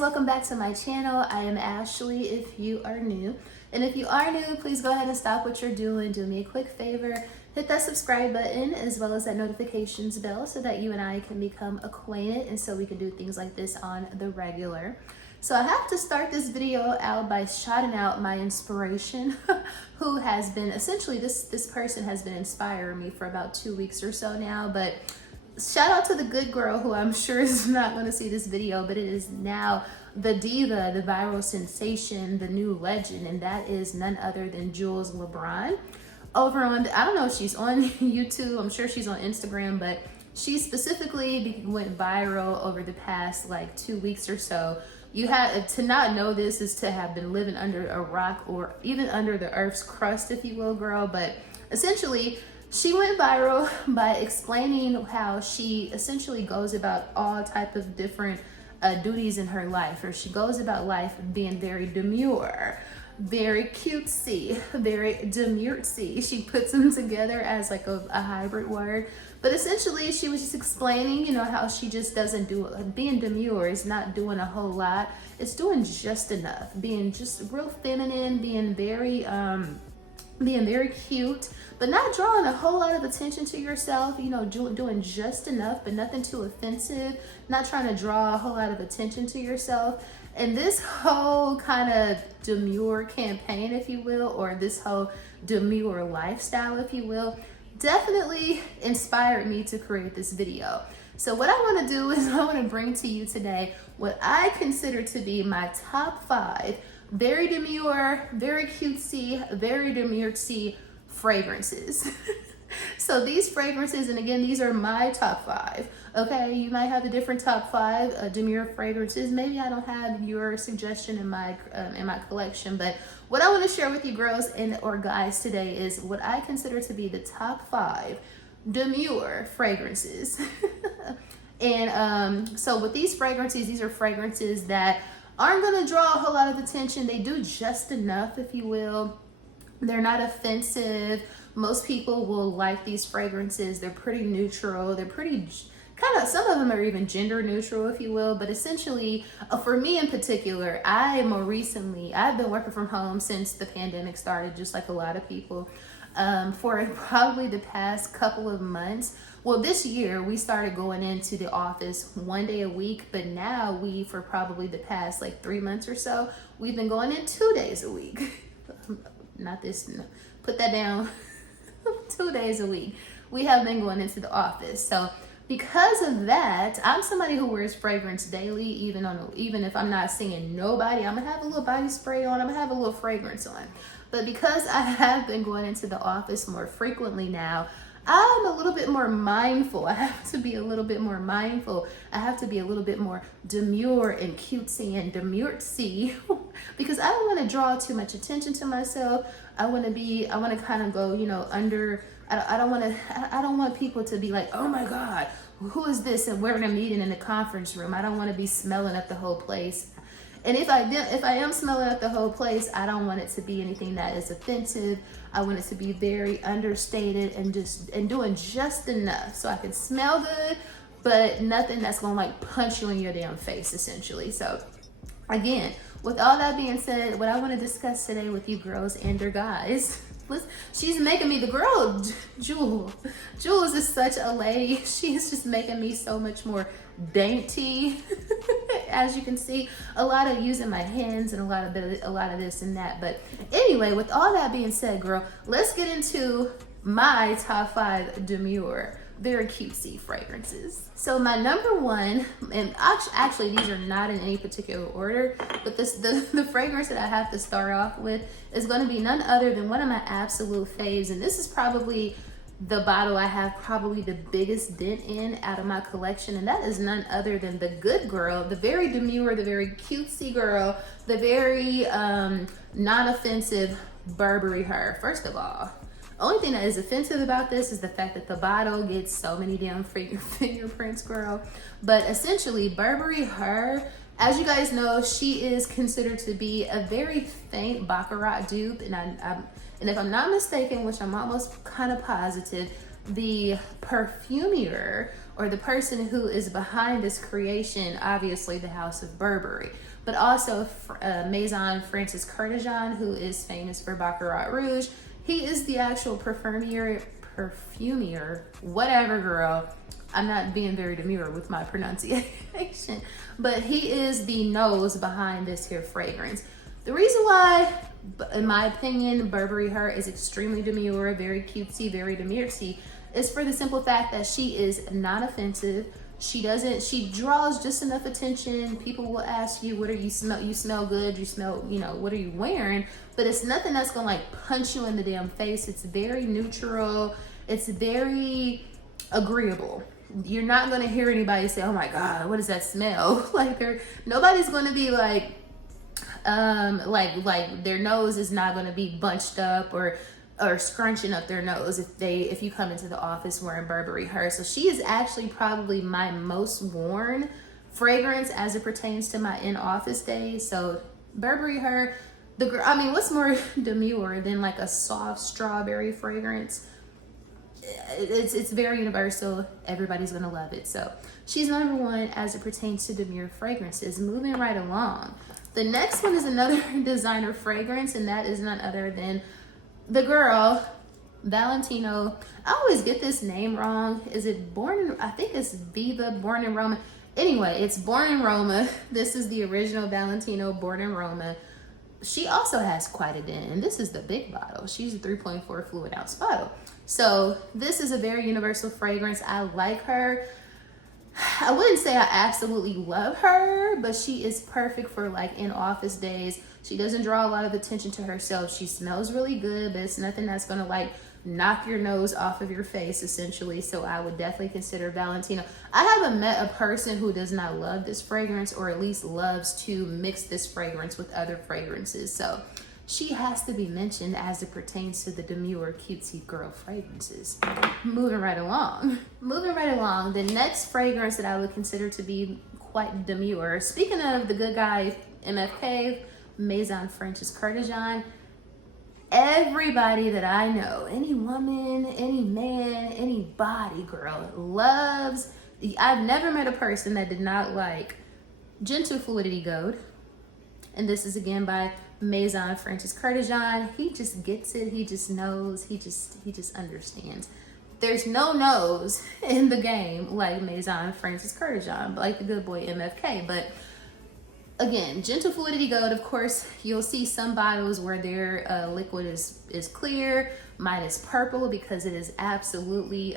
welcome back to my channel. I am Ashley if you are new. And if you are new, please go ahead and stop what you're doing. Do me a quick favor. Hit that subscribe button as well as that notifications bell so that you and I can become acquainted and so we can do things like this on the regular. So I have to start this video out by shouting out my inspiration who has been essentially this person has been inspiring me for about 2 weeks or so now. But shout out to the good girl who I'm sure is not going to see this video, but it is now the diva, the viral sensation, the new legend, and that is none other than Jules LeBron. Over on, I don't know if she's on YouTube, I'm sure she's on Instagram, but she specifically went viral over the past like 2 weeks or so. You have to not know this is to have been living under a rock or even under the earth's crust, if you will, girl. But essentially, she went viral by explaining how she essentially goes about all type of different duties in her life, or she goes about life being very demure, very cutesy, very demurtsy. She puts them together as like a hybrid word. But essentially, she was just explaining, you know, how she just doesn't do it. Being demure is not doing a whole lot. It's doing just enough. Being just real feminine, being very cute, but not drawing a whole lot of attention to yourself, you know, doing just enough, but nothing too offensive, not trying to draw a whole lot of attention to yourself. And this whole kind of demure campaign, if you will, or this whole demure lifestyle, if you will, definitely inspired me to create this video. So what I want to do is I want to bring to you today what I consider to be my top 5 very demure, very cutesy, very demurtsy fragrances. So these fragrances, and again, these are my top 5. Okay, you might have a different top 5 demure fragrances. Maybe I don't have your suggestion in my collection, but what I want to share with you girls and or guys today is what I consider to be the top 5 demure fragrances. And so with these fragrances, these are fragrances that aren't going to draw a whole lot of attention. They do just enough, if you will. They're not offensive. Most people will like these fragrances. They're pretty neutral. They're pretty kind of, some of them are even gender neutral, if you will. But essentially, for me in particular, I've been working from home since the pandemic started, just like a lot of people. For probably the past couple of months. Well, this year we started going into the office 1 day a week, but now for probably the past like 3 months or so, we've been going in 2 days a week. Not this, no, put that down. 2 days a week. We have been going into the office. So because of that, I'm somebody who wears fragrance daily, even if I'm not seeing nobody. I'm gonna have a little body spray on, I'm gonna have a little fragrance on. But because I have been going into the office more frequently now, I'm a little bit more mindful. I have to be a little bit more mindful. I have to be a little bit more demure and cutesy and demurtsy because I don't want to draw too much attention to myself. I want to kind of go, you know, under. I don't want people to be like, oh my God, who is this? And we're in a meeting in the conference room. I don't want to be smelling up the whole place. And if I am smelling up the whole place, I don't want it to be anything that is offensive. I want it to be very understated and doing just enough so I can smell good, but nothing that's gonna like punch you in your damn face, essentially. So again, with all that being said, what I want to discuss today with you girls and your guys, she's making me the girl, Jules. Jules is such a lady. She's just making me so much more dainty. As you can see, a lot of using my hands and a lot of this and that. But anyway, with all that being said, girl, let's get into my top 5 demure, very cutesy fragrances. So my number 1, and actually these are not in any particular order, but the fragrance that I have to start off with is going to be none other than one of my absolute faves, and this is probably the bottle I have probably the biggest dent in out of my collection, and that is none other than the good girl, the very demure, the very cutesy girl, the very non-offensive Burberry Her. First of all, only thing that is offensive about this is the fact that the bottle gets so many damn fingerprints, girl. But essentially, Burberry Her, as you guys know, she is considered to be a very faint Baccarat dupe, and if I'm not mistaken, which I'm almost kind of positive, the perfumer or the person who is behind this creation, obviously the House of Burberry. but also Maison Francis Curtijan, who is famous for Baccarat Rouge. He is the actual perfumier, whatever, girl. I'm not being very demure with my pronunciation, but he is the nose behind this here fragrance. The reason why, in my opinion, Burberry Her is extremely demure, very cutesy, very demurey, is for the simple fact that she is not offensive. She draws just enough attention. People will ask you, what are you smell? You smell good. You smell, you know, what are you wearing? But it's nothing that's gonna like punch you in the damn face. It's very neutral. It's very agreeable. You're not gonna hear anybody say, oh my God, what does that smell? Like nobody's gonna be like their nose is not gonna be bunched up or scrunching up their nose if you come into the office wearing Burberry Her. So she is actually probably my most worn fragrance as it pertains to my in-office days. So Burberry Her, I mean, what's more demure than like a soft strawberry fragrance? It's very universal. Everybody's gonna love it. So she's number one as it pertains to demure fragrances. Moving right along, the next one is another designer fragrance, and that is none other than the girl Valentino. I always get this name wrong. Is it I think it's Viva Born in Roma. Anyway, it's Born in Roma. This is the original Valentino Born in Roma. She also has quite a den, and this is the big bottle. She's a 3.4 fluid ounce bottle. So this is a very universal fragrance. I like her. I wouldn't say I absolutely love her, but she is perfect for like in office days. She doesn't draw a lot of attention to herself. She smells really good, but it's nothing that's gonna like knock your nose off of your face essentially. So I would definitely consider Valentino. I haven't met a person who does not love this fragrance, or at least loves to mix this fragrance with other fragrances. So she has to be mentioned as it pertains to the demure cutesy girl fragrances. Moving right along, the next fragrance that I would consider to be quite demure, speaking of the good guy MFK, Maison Francis Curtijan, everybody that I know, any woman, any man, anybody, girl, loves, I've never met a person that did not like Gentle Fluidity Gold. And this is again by Maison Francis Curtijan. He just gets it. He just knows. He just understands. There's no nose in the game like Maison Francis Curtijan, like the good boy MFK. But again, Gentle Fluidity Gold, of course, you'll see some bottles where their liquid is clear. Mine is purple because it is absolutely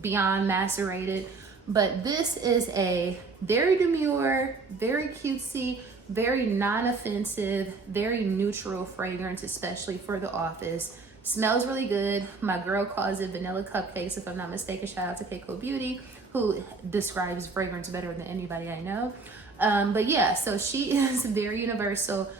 beyond macerated. But this is a very demure, very cutesy, very non-offensive, very neutral fragrance, especially for the office. Smells really good. My girl calls it vanilla cupcakes, if I'm not mistaken. Shout out to Keiko Beauty, who describes fragrance better than anybody I know. But yeah, so she is very universal.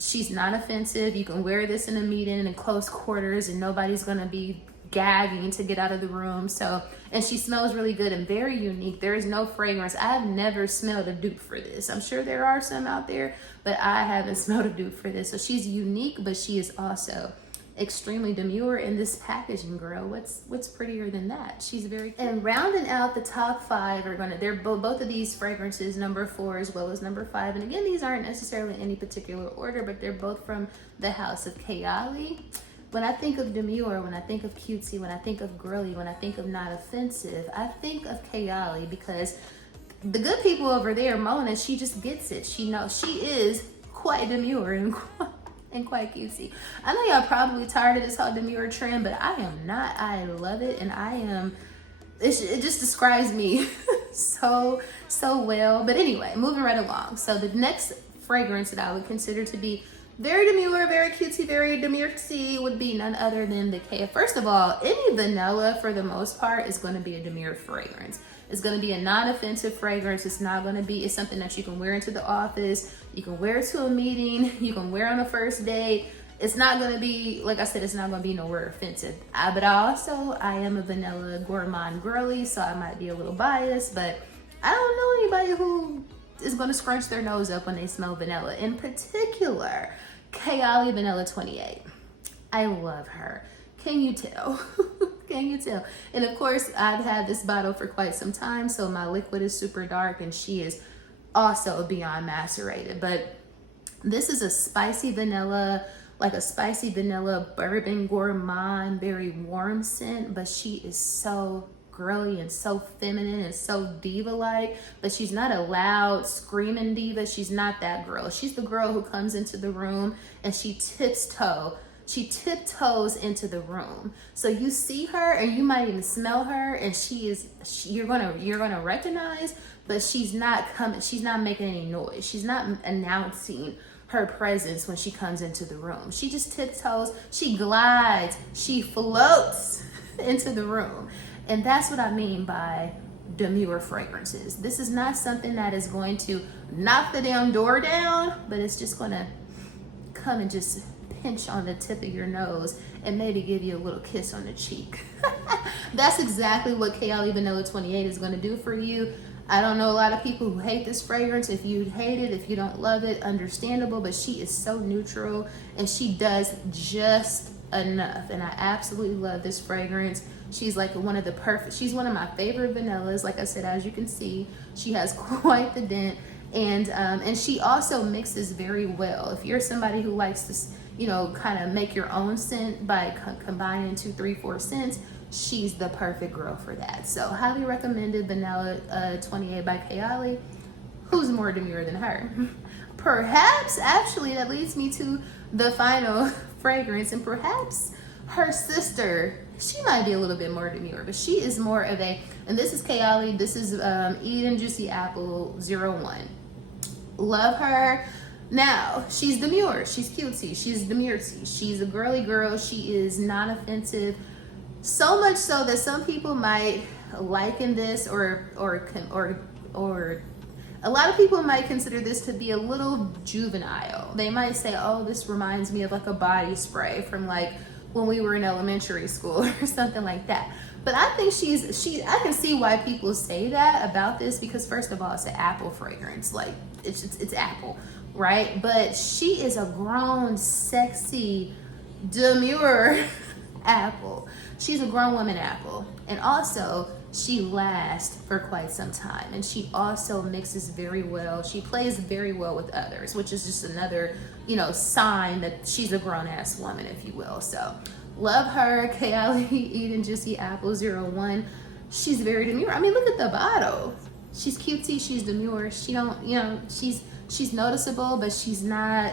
She's not offensive. You can wear this in a meeting in close quarters and nobody's gonna be gagging to get out of the room. So, and she smells really good and very unique. There is no fragrance. I have never smelled a dupe for this. I'm sure there are some out there, but I haven't smelled a dupe for this. So she's unique, but she is also extremely demure in this packaging, girl. What's prettier than that? She's very cute. And rounding out the top five are they're both of these fragrances, number 4 as well as number 5. And again, these aren't necessarily in any particular order, but they're both from the house of Kayali. When I think of demure, when I think of cutesy, when I think of girly, when I think of not offensive, I think of Kayali, because the good people over there, Mona, she just gets it. She knows she is quite demure and quite cutesy. I know y'all probably tired of this whole demure trend, but I am not. I love it, and it just describes me so well. But anyway, moving right along. So the next fragrance that I would consider to be very demure, very cutesy, very demurey would be none other than the KF. First of all, any vanilla for the most part is going to be a demure fragrance. It's going to be a non-offensive fragrance. It's something that you can wear into the office. You can wear to a meeting. You can wear on a first date. It's not going to be, like I said, it's not going to be nowhere offensive. But I am a vanilla gourmand girly, so I might be a little biased, but I don't know anybody who is going to scrunch their nose up when they smell vanilla. In particular, Kayali Vanilla 28. I love her. Can you tell? Can you tell? And of course, I've had this bottle for quite some time, so my liquid is super dark, and she is also beyond macerated. But this is a spicy vanilla, like a spicy vanilla bourbon gourmand, very warm scent, but she is so girly and so feminine and so diva-like, but she's not a loud screaming diva. She's not that girl. She's the girl who comes into the room and she tiptoes into the room. So you see her and you might even smell her, and you're gonna recognize, but she's not making any noise. She's not announcing her presence when she comes into the room. She just tiptoes, she glides, she floats into the room. And that's what I mean by Demure fragrances. This is not something that is going to knock the damn door down, but it's just gonna come and just pinch on the tip of your nose and maybe give you a little kiss on the cheek. That's exactly what Kayali Vanilla 28 is gonna do for you. I don't know a lot of people who hate this fragrance. If you hate it, if you don't love it, understandable, but she is so neutral and she does just enough. And I absolutely love this fragrance. She's like she's one of my favorite vanillas. Like I said, as you can see, she has quite the dent, and she also mixes very well. If you're somebody who likes to, you know, kind of make your own scent by combining 2, 3, 4 scents, she's the perfect girl for that. So highly recommended Vanilla 28 by Kayali. Who's more demure than her? Perhaps, actually, that leads me to the final fragrance, and perhaps her sister, she might be a little bit more demure, but she is more of a, and this is Kayali, this is Eden Juicy Apple 01. Love her. Now, she's demure, she's cutesy, she's demurey, she's a girly girl, she is non-offensive. So much so that some people might liken this or a lot of people might consider this to be a little juvenile. They might say, oh, this reminds me of like a body spray from like when we were in elementary school or something like that. But I think I can see why people say that about this, because first of all, it's an apple fragrance. Like it's apple, right? But she is a grown, sexy, demure apple. She's a grown woman apple. And also, she lasts for quite some time. And she also mixes very well. She plays very well with others, which is just another, you know, sign that she's a grown-ass woman, if you will. So, love her. Kayali Eden Juicy Apple 01. She's very demure. I mean, look at the bottle. She's cutesy, she's demure. She don't, you know, she's noticeable, but she's not,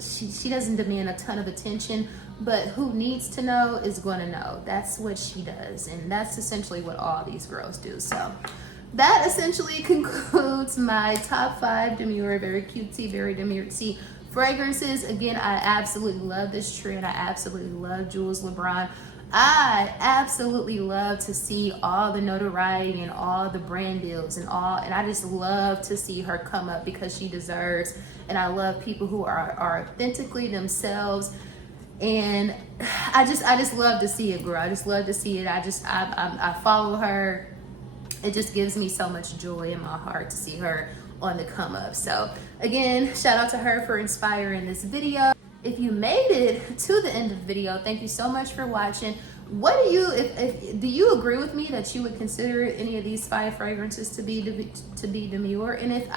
she doesn't demand a ton of attention. But who needs to know is going to know. That's what she does. And that's essentially what all these girls do. So that essentially concludes my top 5 demure, very cutesy, very demurey fragrances. Again, I absolutely love this trend. I absolutely love Jules LeBron. I absolutely love to see all the notoriety and all the brand deals and I just love to see her come up because she deserves. And I love people who are authentically themselves. And I just love to see it, girl. I just love to see it. I follow her. It just gives me so much joy in my heart to see her on the come up. So again, shout out to her for inspiring this video. If you made it to the end of the video, thank you so much for watching. What do you, do you agree with me that you would consider any of these 5 fragrances to be demure? And if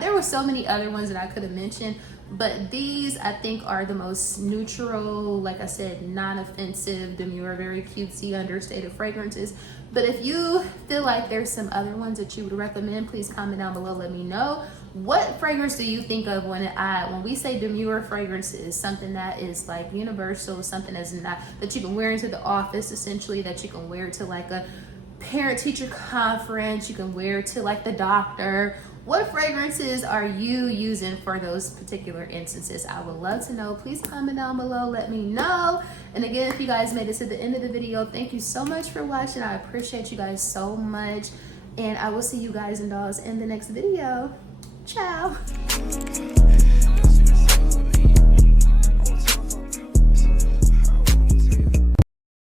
there were so many other ones that I could have mentioned, but these I think are the most neutral, like I said, non-offensive, demure, very cutesy, understated fragrances. But if you feel like there's some other ones that you would recommend, please comment down below, let me know. What fragrance do you think of when we say demure fragrances? Something that is like universal, something that's not, that you can wear into the office, essentially, that you can wear to like a parent-teacher conference, you can wear to like the doctor. What fragrances are you using for those particular instances? I would love to know. Please comment down below, let me know. And again, if you guys made it to the end of the video, thank you so much for watching. I appreciate you guys so much. And I will see you guys and dolls in the next video. Ciao.